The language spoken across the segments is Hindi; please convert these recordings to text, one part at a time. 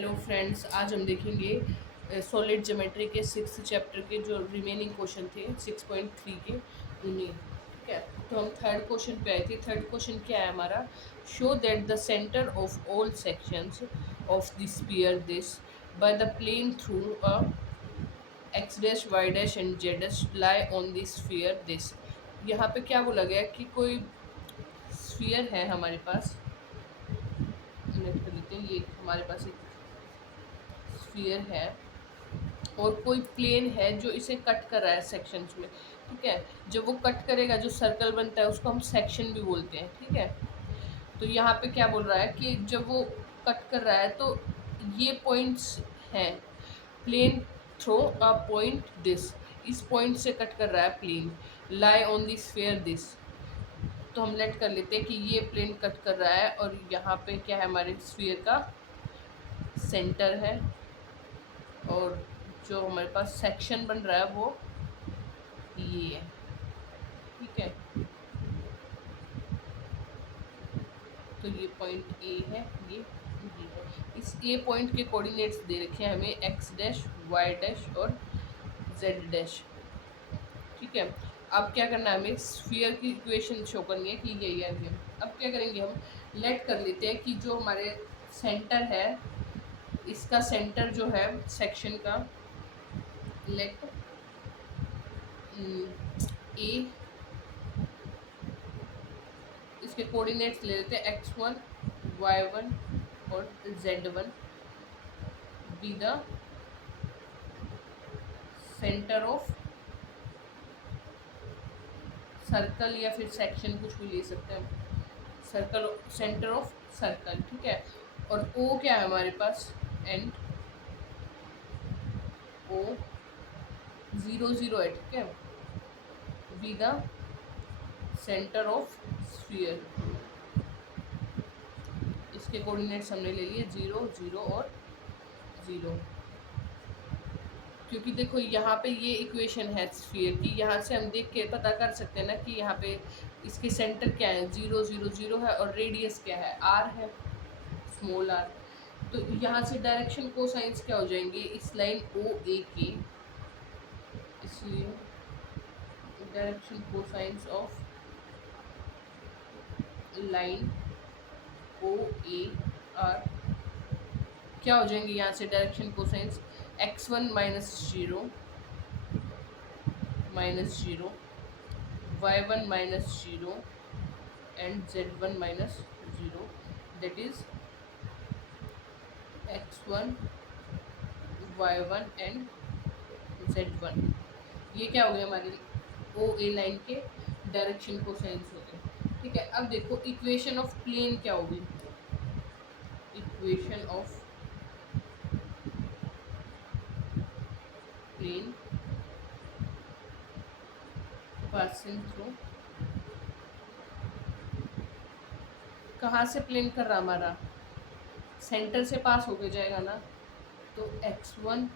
हेलो फ्रेंड्स, आज हम देखेंगे सॉलिड ज्योमेट्री के 6th चैप्टर के जो रिमेनिंग क्वेश्चन थे 6.3 के उन्हीं। ठीक है, तो हम थर्ड क्वेश्चन पे आए थे। थर्ड क्वेश्चन क्या है हमारा? Show that the centre of all sections of the sphere this by the plane through a x dash y dash and z dash lie on the sphere this. यहाँ पे क्या बोला गया कि कोई स्फीयर है हमारे पास। नेट कर लेते हैं। ये हमारे पास एक स्फीयर है और कोई प्लेन है जो इसे कट कर रहा है सेक्शंस में। ठीक है, जब वो कट करेगा जो सर्कल बनता है उसको हम सेक्शन भी बोलते हैं। ठीक है, तो यहाँ पे क्या बोल रहा है कि जब वो कट कर रहा है तो ये पॉइंट्स हैं। Plane through a point this, इस पॉइंट से कट कर रहा है plane. Lie on this sphere this, तो हम लेट कर लेते हैं कि ये प्लेन कट कर रहा है और यहाँ पे क्या है, हमारे स्फीयर का सेंटर है और जो हमारे पास सेक्शन बन रहा है वो ये है। ठीक है, तो ये पॉइंट ए है, ये है। इस ए पॉइंट के कोऑर्डिनेट्स दे रखे हैं हमें एक्स डैश वाई डैश और जेड डैश। ठीक है, अब क्या करना है, हमें स्फीयर की इक्वेशन शो करनी है कि यही है। अब क्या करेंगे, हम लेट कर लेते हैं कि जो हमारे सेंटर है, इसका सेंटर जो है सेक्शन का, लेट ए, इसके कोऑर्डिनेट्स ले लेते हैं x1 y1 और z1 be the centre of circle या फिर सेक्शन, कुछ भी ले सकते हैं। Circle, centre of circle. ठीक है, और ओ क्या है हमारे पास, एंड ओ 0 0 है। ठीक है, be the centre of sphere, इसके कोऑर्डिनेट्स हमने ले लिए 0 0 और 0। क्योंकि देखो यहाँ पे ये इक्वेशन है स्फीयर की, यहाँ से हम देख के पता कर सकते हैं ना कि यहाँ पे इसके सेंटर क्या है, 0 0 0 है और रेडियस क्या है, आर है, स्मॉल आर। तो यहाँ से डायरेक्शन कोसाइंस क्या हो जाएंगे इस लाइन ओ ए के, इसलिए direction cosines of line O A are क्या हो जाएंगे, यहाँ से direction cosines x1 -0 -0 y1 -0 and z1 -0, that is x1 y1 and z1। ये क्या हो गया, हमारी ओ ए लाइन के डायरेक्शन को सेंस हो गए। ठीक है, अब देखो इक्वेशन ऑफ प्लेन क्या होगी। Equation of plane passing through, कहाँ से प्लेन कर रहा हमारा, सेंटर से पास होके जाएगा ना, तो x1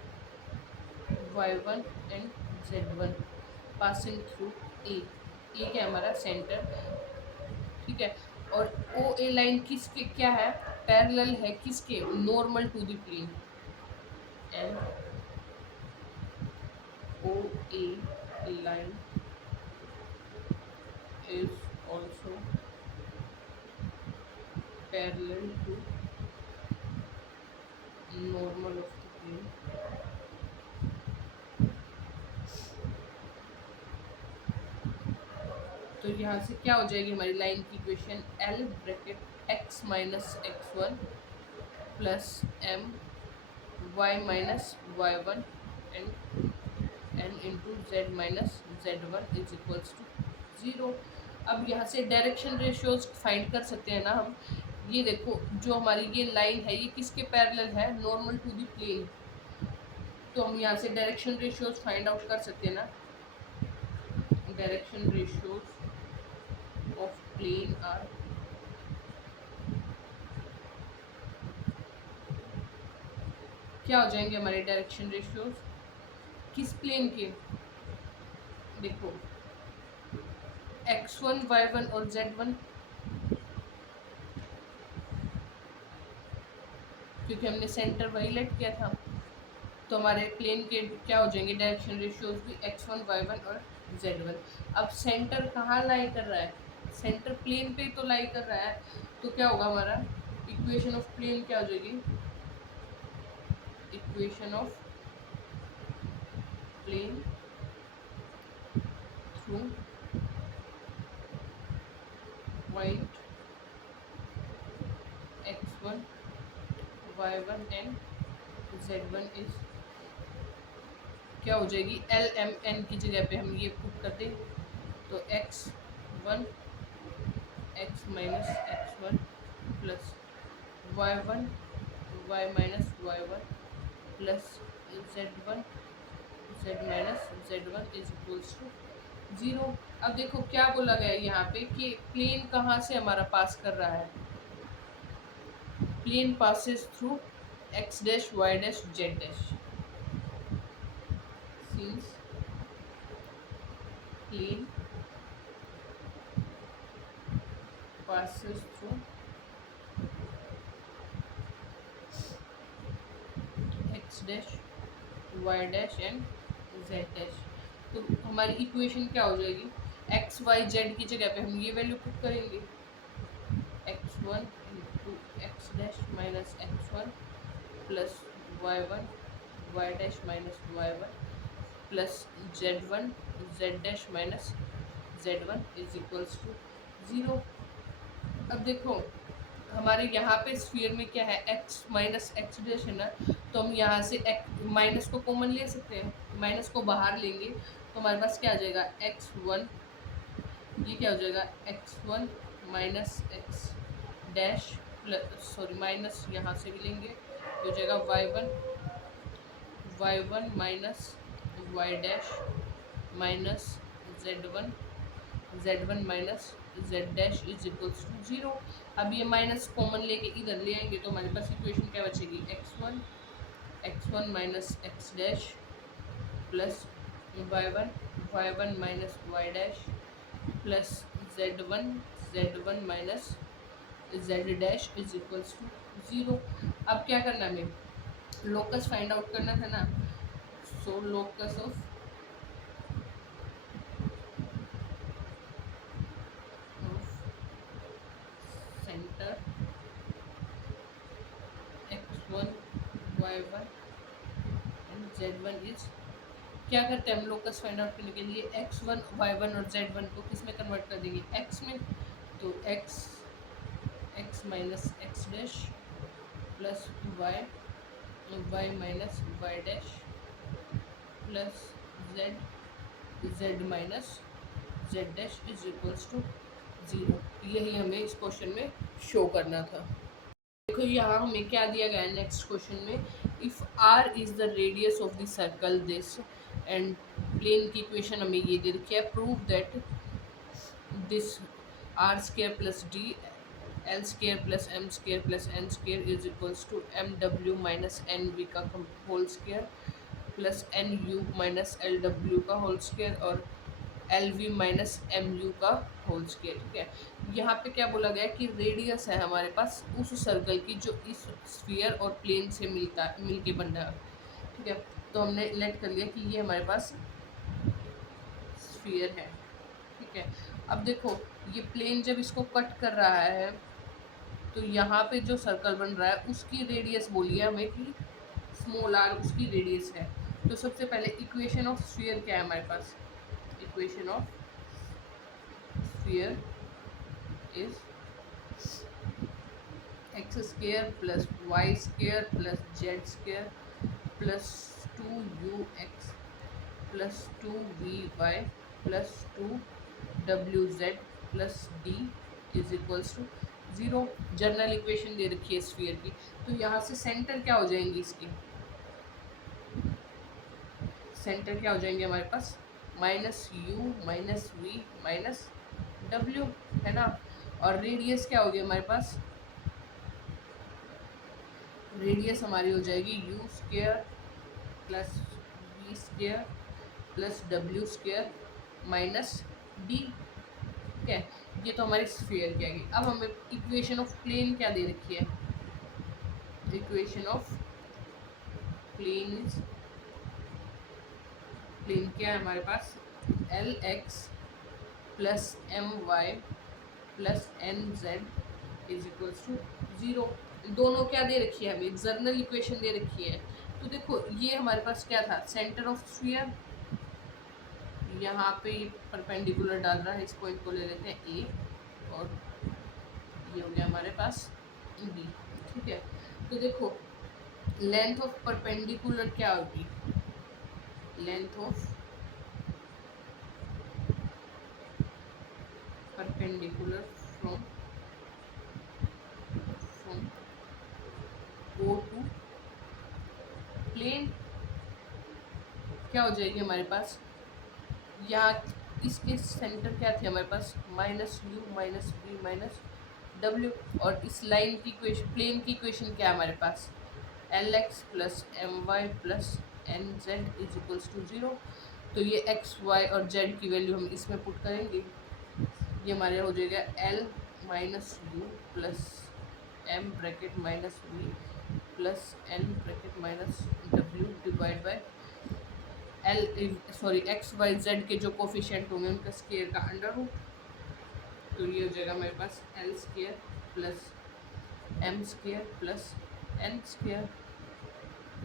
y1 and z1 passing through A. A क्या हमारा सेंटर। ठीक है, और ओ ए लाइन किसके क्या है, पैरेलल है किसके, normal to the plane. And O A line is also parallel to normal of the plane. तो यहाँ से क्या हो जाएगी हमारी लाइन की equation, l bracket x minus x1 plus m y minus y1 and n into z minus z1 is equals to 0। अब यहाँ से डायरेक्शन रेशियोज फाइंड कर सकते हैं ना हम। ये देखो जो हमारी ये लाइन है ये किसके पैरेलल है, नॉर्मल टू द प्लेन। तो हम यहाँ से डायरेक्शन रेशियोज फाइंड आउट कर सकते हैं ना। Direction ratios of plane are, क्या हो जाएंगे हमारे डायरेक्शन रेशियोज किस प्लेन के, देखो x1 y1 और z1, क्योंकि हमने सेंटर वही लेट किया था। तो हमारे प्लेन के क्या हो जाएंगे डायरेक्शन रेशियोज भी x1 y1 और z1। अब सेंटर कहाँ लाई कर रहा है, सेंटर प्लेन पे तो लाई कर रहा है, तो क्या होगा हमारा इक्वेशन ऑफ प्लेन क्या हो जाएगी, equation of plane through point x1 y1 and z1 is क्या हो जाएगी, एल एम एन की जगह पे हम ये पुट कर दें तो x1 x minus x1 plus y1 y minus y1 plus z1 z minus z1 is equals to 0। अब देखो क्या बोला गया है यहाँ पे कि प्लेन कहाँ से हमारा पास कर रहा है, plane passes through x dash y dash z dash, since plane passes through x dash y dash and z dash। तो हमारी इक्वेशन क्या हो जाएगी, x y z की जगह पे हम ये वैल्यू पुट करेंगे x1 into x dash minus x1 plus y1 y dash minus y1 plus z1 z dash minus z1 is equals to 0। अब देखो हमारे यहाँ पे स्फीयर में क्या है, x माइनस एक्स डैश है ना, तो हम यहाँ से माइनस को कॉमन ले सकते हैं, माइनस को बाहर लेंगे तो हमारे पास क्या आ जाएगा x1, ये क्या हो जाएगा x1 minus x dash plus sorry minus यहाँ से भी लेंगे तो हो जाएगा y1 minus y dash minus z1 minus z dash is equals to 0। अब ये माइनस कॉमन लेके इधर ले आएंगे तो हमारे पास इक्वेशन क्या बचेगी, x1 minus x dash plus y1 minus y dash plus z1 minus z dash is equals to 0। अब क्या करना हमें, लोकस फाइंड आउट करना था ना, so locus of centre x1 y1 and z1 is, क्या करते हैं हम लोकस फाइंड आउट करने के लिए x1 y1 और z1 को किस में कन्वर्ट कर देंगे, x में, तो x minus x dash plus y minus y dash plus z minus z dash is equals to 0। यही हमें इस क्वेश्चन में शो करना था। देखो यहाँ हमें क्या दिया गया है नेक्स्ट क्वेश्चन में, if r is the radius of the circle this and plane की इक्वेशन हमें ये दे रखी है, prove that this r square plus d l square plus M square plus N square is equals to m डब्ल्यू माइनस एन वी का whole square plus n u minus l डब्ल्यू का होल स्क्वायर और l v minus m u का होल स्क्वायर। ठीक है, यहाँ पे क्या बोला गया कि रेडियस है हमारे पास उस सर्कल की जो इस स्फीयर और प्लेन से मिलके बन रहा है। ठीक है, तो हमने लेट कर लिया कि ये हमारे पास स्फीयर है। ठीक है, अब देखो ये प्लेन जब इसको कट कर रहा है तो यहाँ पे जो सर्कल बन रहा है उसकी रेडियस बोलिए हमें कि स्मॉल आर उसकी रेडियस है। तो सबसे पहले इक्वेशन ऑफ स्फीयर क्या है हमारे पास, equation of sphere is x square plus Y square plus Z square plus 2ux plus 2vy plus 2wz plus d is equals to 0। General equation दे रखी है स्फीयर की, तो यहाँ से सेंटर क्या हो जाएंगी इसकी, सेंटर क्या हो जाएंगे हमारे पास minus u minus v minus डब्ल्यू है ना, और रेडियस क्या होगी हमारे पास, रेडियस हमारी हो जाएगी u square plus we square plus W square minus d. ठीक है, ये तो हमारी स्फीयर की आएगी। अब हमें इक्वेशन ऑफ प्लेन क्या दे रखी है, equation of plane is, plane क्या है हमारे पास, l x plus m y plus n z is equals to 0। दोनों क्या दे रखी है, हमें एक्सटर्नल इक्वेशन दे रखी है। तो देखो ये हमारे पास क्या था, सेंटर ऑफ स्फीयर, यहाँ पे ये परपेंडिकुलर डाल रहा है, इस पॉइंट को ले लेते हैं ए, और ये हो गया हमारे पास बी। ठीक है, तो देखो लेंथ ऑफ परपेंडिकुलर क्या होगी, length of perpendicular from O to plane क्या हो जाएगी हमारे पास, यहाँ इसके सेंटर क्या थे हमारे पास, minus u minus b minus डब्ल्यू, और इस लाइन की इक्वेशन, प्लेन की इक्वेशन क्या है हमारे पास, l x plus m y plus n z is equals to 0। तो ये एक्स वाई और जेड की वैल्यू हम इसमें पुट करेंगे, ये हमारे हो जाएगा l minus u plus m bracket minus b plus n bracket minus डब्ल्यू divide by l, sorry x y z के जो कोफिशिएंट होंगे उनका स्क्वायर का अंडर रूट। तो ये हो जाएगा हमारे पास l square plus M square plus N square.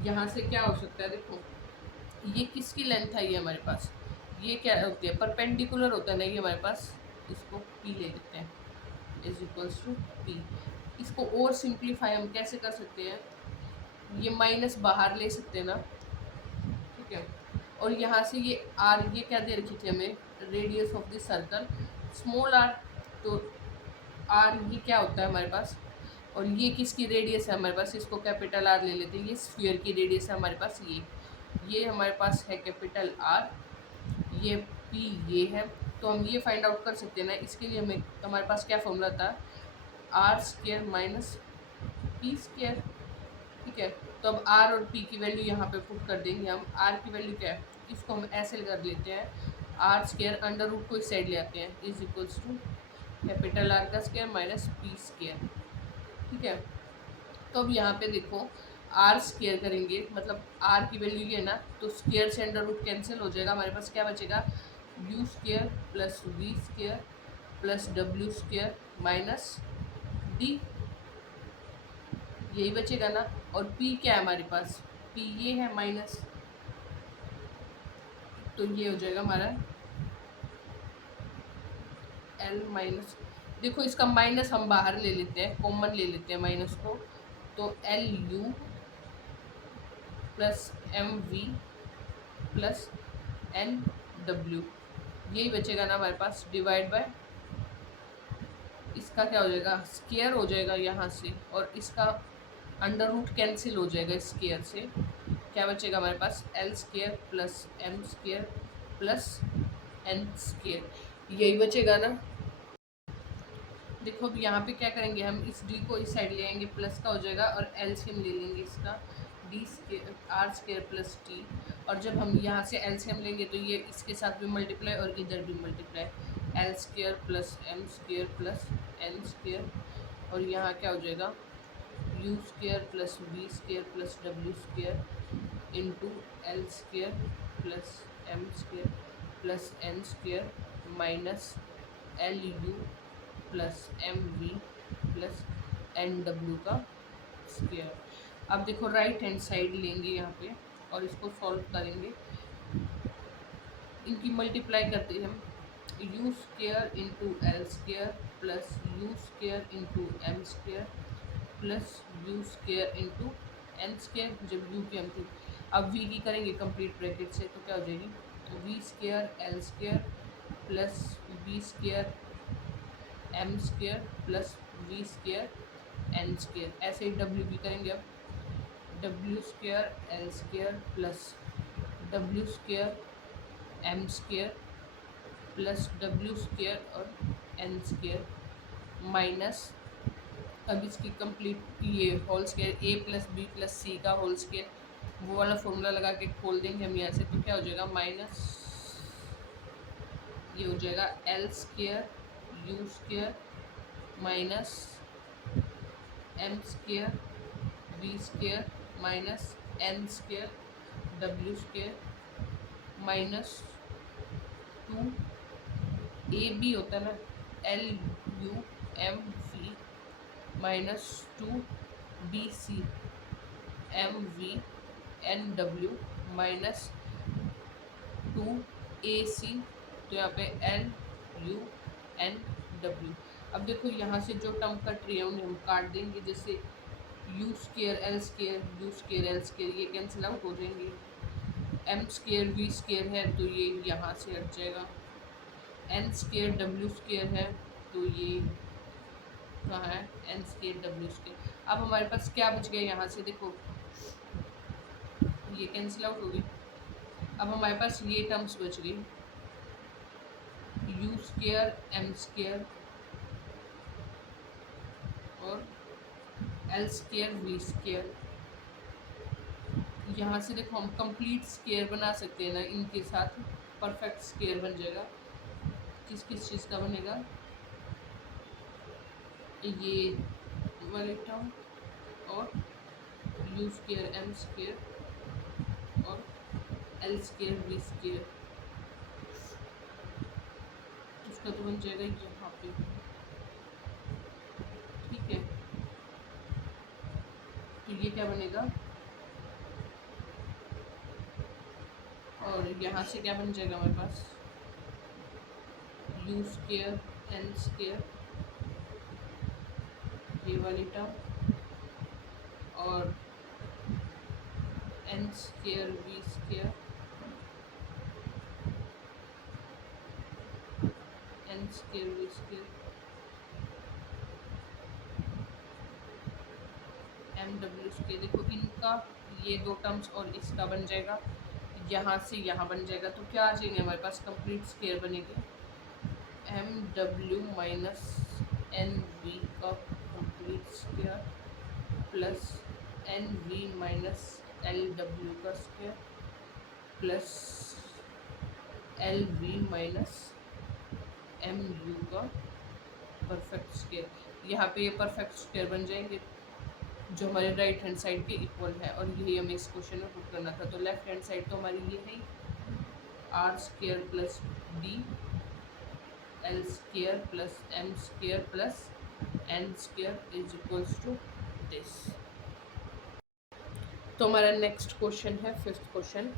यहाँ से क्या हो सकता है, देखो ये किसकी लेंथ है, ये हमारे पास ये क्या होती है, परपेंडिकुलर होता है ना ये हमारे पास, इसको पी ले लेते हैं इज इक्वल्स टू पी। इसको और सिंप्लीफाई हम कैसे कर सकते हैं, ये माइनस बाहर ले सकते हैं ना, ठीक है, और यहाँ से ये आर, ये क्या दे रखी थी हमें, radius of the circle small r, तो आर ये क्या होता है हमारे पास, और ये किसकी रेडियस है हमारे पास, इसको कैपिटल आर ले लेते हैं, ये स्फीयर की रेडियस है हमारे पास, ये हमारे पास है कैपिटल आर, ये पी ये है। तो हम ये फाइंड आउट कर सकते हैं ना, इसके लिए हमें हमारे पास क्या फॉर्मूला था, r square minus p square. ठीक है, तो अब आर और पी की वैल्यू यहाँ पे पुट कर देंगे हम। आर की वैल्यू क्या है, इसको हम ऐसे कर लेते हैं, आर स्क्वायर अंडर रूट को इस साइड ले आते हैं, is equals to capital R का स्क्वायर माइनस पी स्क्वायर। ठीक है, तो अब यहाँ पे देखो आर स्क्वायर करेंगे, मतलब आर की वैल्यू ये है ना, तो स्क्वायर से अंडर रूट कैंसिल हो जाएगा, हमारे पास क्या बचेगा, u square plus we square plus W square minus d, यही बचेगा ना। और p क्या है हमारे पास, p ये है माइनस, तो ये हो जाएगा हमारा l माइनस, देखो इसका माइनस हम बाहर ले लेते हैं, कॉमन ले लेते हैं माइनस को, तो l you plus M we plus N डब्ल्यू, यही बचेगा ना हमारे पास, डिवाइड बाय इसका क्या हो जाएगा, स्क्वायर हो जाएगा यहाँ से, और इसका अंडर रूट कैंसिल हो जाएगा स्क्वायर से, क्या बचेगा हमारे पास, l square plus M square plus N square, यही बचेगा ना। देखो अब यहाँ पे क्या करेंगे, हम इस डी को इस साइड ले आएंगे, प्लस का हो जाएगा, और एलसीएम ले लेंगे इसका, d square r square plus t, और जब हम यहाँ से एलसीएम लेंगे तो ये इसके साथ भी मल्टीप्लाई और इधर भी multiply, L square plus M square plus N square, और यहाँ क्या हो जाएगा, U square plus we square plus W square into L square plus M square plus N square minus L you plus M we plus N W का स्क्वायर। अब देखो राइट हैंड साइड लेंगे यहाँ पे और इसको सॉल्व करेंगे, इनकी मल्टीप्लाई करते हैं हम, u square into L square plus u square into m square plus u square into n square, जब यू की हम थी। अब वी की करेंगे कंप्लीट ब्रैकेट से, तो क्या हो जाएगी, V square L square plus B square M square plus we square N square, ऐसे ही डब्ल्यू की करेंगे। अब W square L square plus W square M square plus W square और एन स्क्वायर माइनस, अब इसकी कंप्लीट ये whole square A plus B plus C का होल स्क्वायर, वो वाला फॉर्मूला लगा के खोल देंगे हम यहाँ से, तो क्या हो जाएगा, माइनस ये हो जाएगा L square U square minus M square B square minus N square W square minus 2 AB होता है ना LUMV minus 2BCMVNW minus 2AC, तो यहाँ पे LUNW। अब देखो यहाँ से जो टर्म कट रही है उन्हें हम काट देंगे, जैसे U square L square U square L square ये कैंसिल आउट हो जाएंगे। M स्क्र V स्क्र है तो ये यहाँ से हट जाएगा। N स्क्र W स्क्र है तो ये कहाँ है N स्क्र W स्क्र। अब हमारे पास क्या बच गया यहाँ से, देखो ये कैंसिल आउट हो गई। अब हमारे पास ये टर्म्स बच गई U स्क्र M स्क्र और L स्क्र V स्क्र। यहाँ से देखो हम कंप्लीट स्क्वायर बना सकते हैं ना, इनके साथ परफेक्ट स्क्वायर बन जाएगा। किस किस चीज़ का बनेगा, ये वाले टर्म और U स्क्वायर M स्क्वायर और L स्क्वायर V स्क्वायर, उसका तो बन जाएगा यहाँ पे। ठीक है, तो ये क्या बनेगा और यहाँ से क्या बन जाएगा हमारे पास U स्क्वायर N स्क्वायर ये वाली टर्म और N square V square N square V square MW square. देखो इनका ये दो टर्म्स और इसका बन जाएगा, यहाँ से यहाँ बन जाएगा, तो क्या आ जाएंगे हमारे पास कंप्लीट स्क्वायर बनेगी MW माइनस NV का complete square plus NV minus LW का square plus LV minus MU का परफेक्ट स्क्वायर। यहाँ पे ये परफेक्ट स्क्वायर बन जाएंगे जो हमारे राइट हैंड साइड के इक्वल है, और यही हमें इस क्वेश्चन में पुट करना था। तो लेफ्ट हैंड साइड तो हमारी ये है R square plus D L square plus M square plus N square is equals to this. तो हमारा नेक्स्ट क्वेश्चन है fifth question,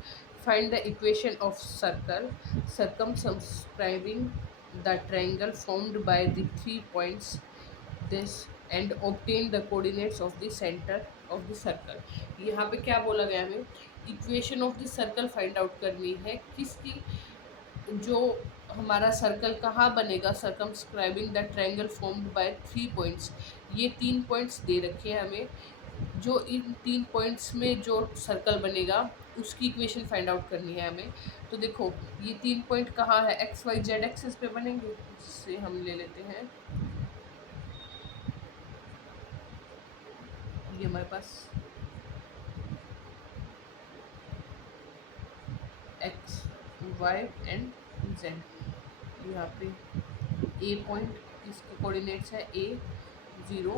find the equation of circle circumscribing the triangle formed by the 3 points this and obtain the coordinates of the center of the circle। यहाँ पे क्या बोला गया, हमें equation of the circle find out करनी है, किसकी, जो हमारा सर्कल कहाँ बनेगा, circumscribing the triangle formed by 3 points. ये 3 पॉइंट्स दे रखे हैं हमें, जो इन 3 पॉइंट्स में जो सर्कल बनेगा उसकी इक्वेशन फाइंड आउट करनी है हमें। तो देखो ये 3 पॉइंट कहाँ है, एक्स वाई जेड एक्सिस पे बनेंगे, जिससे हम ले लेते हैं ये हमारे पास एक्स वाई एंड जेड। यहाँ पे ए पॉइंट इसके कोऑर्डिनेट्स है A 0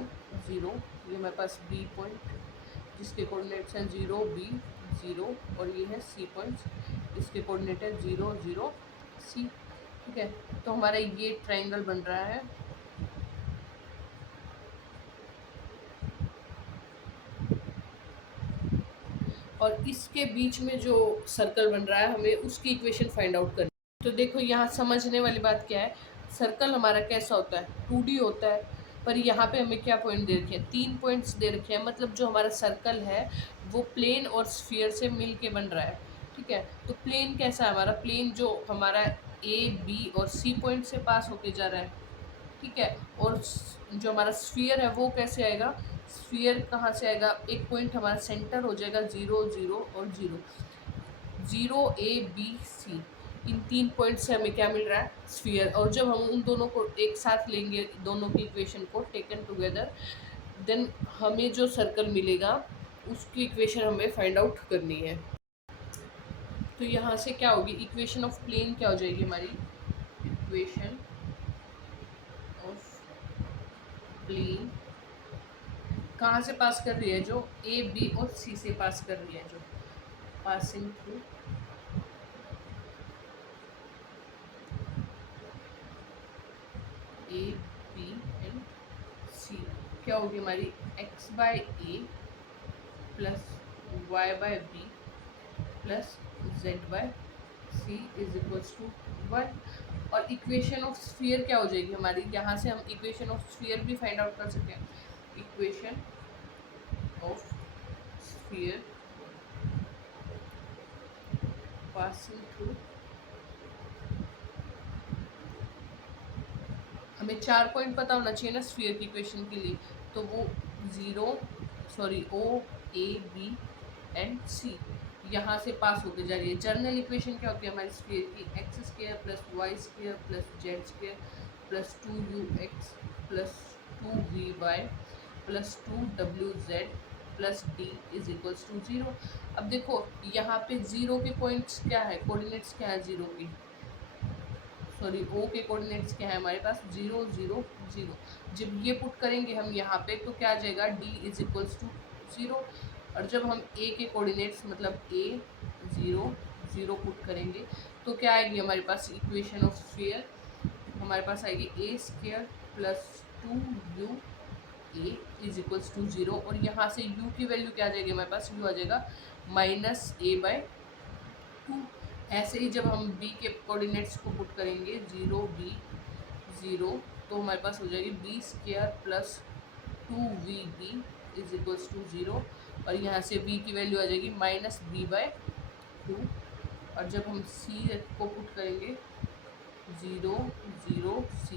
0, ये हमारे पास B पॉइंट जिसके कोऑर्डिनेट्स हैं 0 B 0, और ये है C पॉइंट इसके कोऑर्डिनेट है 0 0 C। ठीक है, तो हमारा ये ट्रायंगल बन रहा है और इसके बीच में जो सर्कल बन रहा है हमें उसकी इक्वेशन फाइंड आउट करनी। तो देखो यहाँ समझने वाली बात क्या है, सर्कल हमारा कैसा होता है 2D होता है, पर यहाँ पे हमें क्या पॉइंट दे रखे हैं, 3 पॉइंट्स दे रखे हैं, मतलब जो हमारा सर्कल है वो प्लेन और स्फीयर से मिल के बन रहा है। ठीक है, तो प्लेन कैसा है हमारा, प्लेन जो हमारा A B और C पॉइंट से पास होके जा रहा है। ठीक है, और जो हमारा स्फीयर है वो कैसे आएगा, स्फीयर कहाँ से आएगा, एक पॉइंट हमारा सेंटर हो जाएगा 0 0 और 0 0 A B C, in 3 point से हमें क्या मिल रहा है, स्फीयर। और जब हम उन दोनों को एक साथ लेंगे, दोनों की इक्वेशन को टेकन टुगेदर, देन हमें जो सर्कल मिलेगा उसकी इक्वेशन हमें फाइंड आउट करनी है। तो यहाँ से क्या होगी, इक्वेशन ऑफ प्लेन क्या हो जाएगी हमारी, इक्वेशन ऑफ प्लेन कहाँ से पास कर रही है? जो ए बी और सी से पास कर रही है, जो passing through a b and c, क्या होगी हमारी? X by a plus y by b plus z by c is equals to 1। और इक्वेशन ऑफ स्फीयर क्या हो जाएगी हमारी? यहाँ से हम इक्वेशन ऑफ स्फीयर भी फाइंड आउट कर सकते हैं। Equation of sphere passing through, हमें 4 पॉइंट पता होना चाहिए ना स्फीयर की इक्वेशन के लिए, तो वो ओ ए बी एंड सी यहाँ से पास होते जा रही है। जर्नल इक्वेशन क्या होती है हमारी स्फीयर की? X square plus Y square plus Z square plus 2ux plus 2vy plus 2wz plus D is equals to 0। अब देखो यहाँ पे जीरो के पॉइंट्स क्या है, कोऑर्डिनेट्स क्या है जीरो की? ओ के कोऑर्डिनेट्स क्या है हमारे पास? 0 0 0। जब ये पुट करेंगे हम यहाँ पे तो क्या आ जाएगा? d is equals to 0। और जब हम a के कोऑर्डिनेट्स मतलब a 0 0 पुट करेंगे तो क्या आएगी हमारे पास इक्वेशन ऑफ स्फीयर? हमारे पास आएगी a square plus 2u a is equals to 0। और यहाँ से u की वैल्यू क्या आ जाएगी हमारे पास? u आ जाएगा -a/2। ऐसे ही जब हम b के कोऑर्डिनेट्स को पुट करेंगे 0 b 0 तो हमारे पास हो जाएगी B square plus 2vb is equals to 0। और यहाँ से b की वैल्यू आ जाएगी -b/2। और जब हम c को पुट करेंगे 0 0 c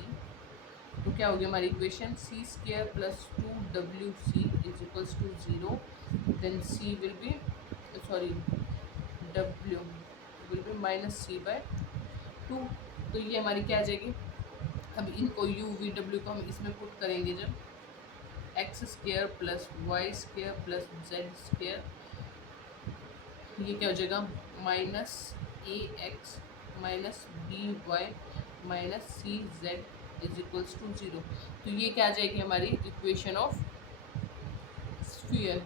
तो क्या होगी हमारी equation? C square plus 2wc is equals to 0। Then c will be w will be -c/2। तो ये हमारी क्या आ जाएगी? अब इनको u v w को हम इसमें पुट करेंगे जब X square plus Y square plus Z square, ये क्या हो जाएगा? -ax minus B Y minus C Z is equals to 0। तो ये क्या आ जाएगी हमारी इक्वेशन ऑफ स्फीयर।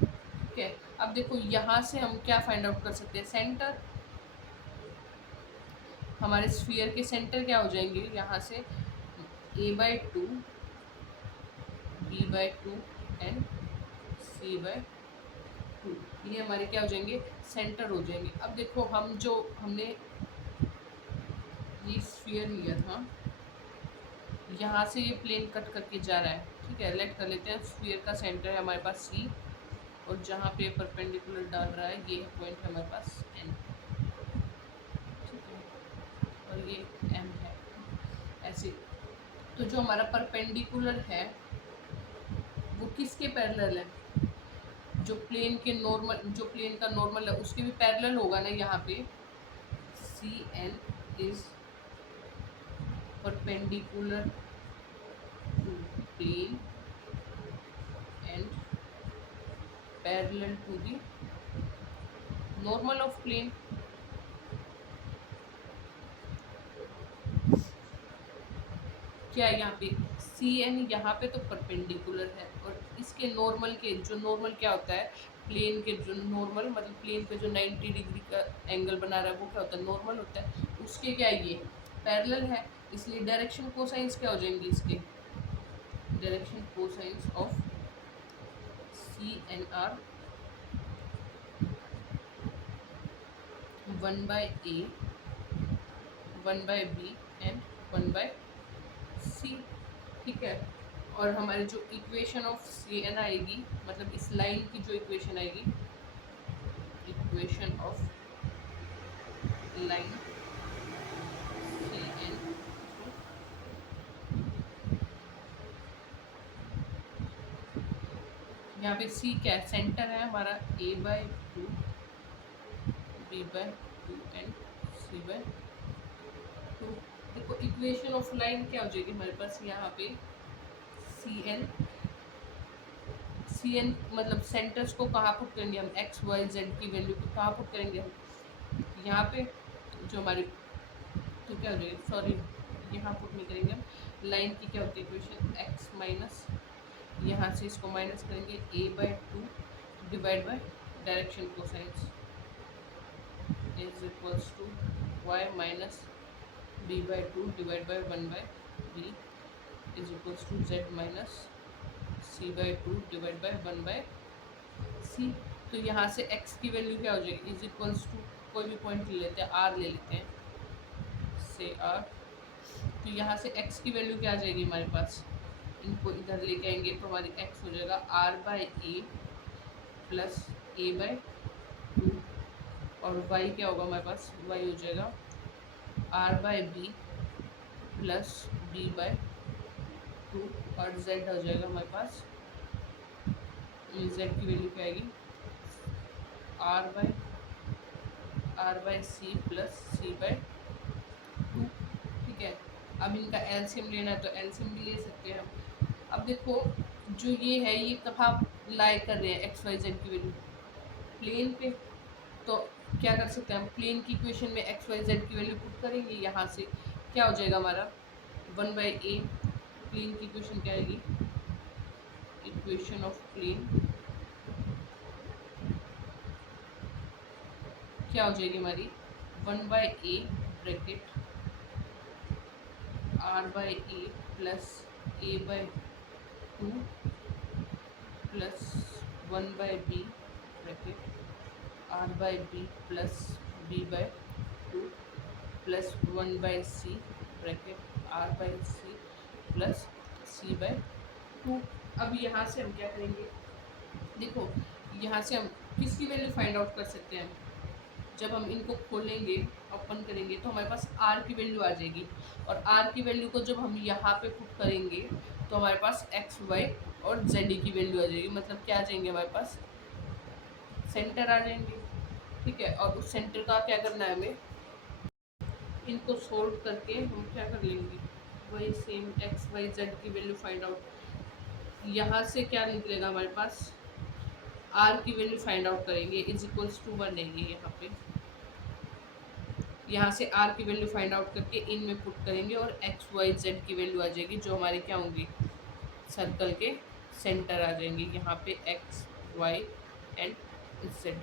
ठीक है, अब देखो यहाँ से हम क्या फाइंड आउट कर सकते हैं? सेंटर। हमारे स्फीयर के सेंटर क्या हो जाएंगे यहाँ से? a/2 b/2 एंड c/2, ये हमारे क्या हो जाएंगे? सेंटर हो जाएंगे। अब देखो हमने ये स्फीयर लिया था, यहाँ से ये प्लेन कट करके जा रहा है। ठीक है, लेट कर लेते हैं स्फीयर का सेंटर है हमारे पास C, और जहाँ पे परपेंडिकुलर डाल रहा है ये पॉइंट है हमारे पास N। ठीक है, और ये M है ऐसे। तो जो हमारा परपेंडिकुलर है वो किसके पैरेलल है? जो प्लेन का नॉर्मल है उसके भी पैरेलल होगा ना यहाँ पे। CN is perpendicular to plane and parallel to the normal of plane. क्या यहाँ पे CN यहाँ पे तो परपेंडिकुलर है, और इसके नॉर्मल के जो नॉर्मल क्या होता है? प्लेन के जो नॉर्मल मतलब प्लेन पे जो 90 डिग्री का एंगल बना रहा है वो क्या होता है? नॉर्मल होता है। उसके क्या ये पैरेलल है, इसलिए डायरेक्शन कोसाइंस क्या हो जाएंगे इसके? Direction cosines of CNR 1/a 1/b and 1/c। ठीक है, और हमारी जो इक्वेशन ऑफ CN आएगी, मतलब इस लाइन की जो इक्वेशन आएगी, इक्वेशन ऑफ लाइन CN, यहाँ पे C क्या है? सेंटर है हमारा a/2 b/2 एंड c/2। देखो इक्वेशन ऑफ लाइन क्या हो जाएगी हमारे पास यहाँ पे? CN मतलब सेंटर्स को कहाँ पुट करेंगे हम? x y z की वैल्यू को कहाँ पुट करेंगे हम? यहाँ पे जो हमारी, तो क्या हो जाएगा? यहाँ पुट नहीं करेंगे हम। लाइन की क्या होती है इक्वेशन? x माइनस यहाँ से इसको माइनस करेंगे, a/2 divide by direction cosines is equals to y minus b/2 divide by 1/b is equals to z minus c/2 divide by 1/c। तो यहाँ से x की वैल्यू क्या हो जाएगी, इज इक्वल्स टू कोई भी पॉइंट ले लेते हैं, r ले लेते हैं, से r। तो यहाँ से x की वैल्यू क्या आ जाएगी हमारे पास, इनको इधर लेके आएंगे तो हमारी x हो जाएगा r/a प्लस a/2 और y क्या होगा हमारे पास, y हो जाएगा r/b प्लस b/2 और z हो जाएगा हमारे पास, z की वैल्यू क्या आएगी r/c प्लस c/2। ठीक है, अब इनका एलसीएम लेना है तो एलसीएम भी ले सकते हैं हम। अब देखो जो ये है ये कहाँ लाई कर रहे हैं एक्स वाई जेड की वैल्यू, प्लेन पे। तो क्या कर सकते हैं हम, प्लेन की इक्वेशन में एक्स वाई जेड की वैल्यू पुट करेंगे, यहाँ से क्या हो जाएगा हमारा 1/a। प्लेन की इक्वेशन क्या आएगी, इक्वेशन ऑफ प्लेन क्या हो जाएगी हमारी 1/a bracket r/a plus a/2 plus 1/b bracket r/b plus b/2 plus 1/c bracket r/c plus c/2। अब यहाँ से हम क्या करेंगे, देखो यहाँ से हम किसकी वैल्यू फाइंड आउट कर सकते हैं, जब हम इनको खोलेंगे ओपन करेंगे तो हमारे पास r की वैल्यू आ जाएगी, और r की वैल्यू को जब हम यहाँ पे पुट करेंगे तो हमारे पास x y और z की वैल्यू आ जाएगी। मतलब क्या आ जाएंगे हमारे पास, सेंटर आ जाएंगे। ठीक है, और उस सेंटर का क्या करना है हमें, इनको सोल्व करके हम क्या कर लेंगे, वही सेम एक्स वाई जेड की वैल्यू फाइंड आउट। यहाँ से क्या निकलेगा हमारे पास, आर की वैल्यू फाइंड आउट करेंगे, इज इक्वल्स टू 1 रहेंगे यहाँ पे। यहाँ से आर की वैल्यू फाइंड आउट करके इन में पुट करेंगे और एक्स वाई जेड की वैल्यू आ जाएगी, जो हमारे क्या होंगी, सर्कल के सेंटर आ जाएंगे यहाँ पे एक्स वाई एंड जेड।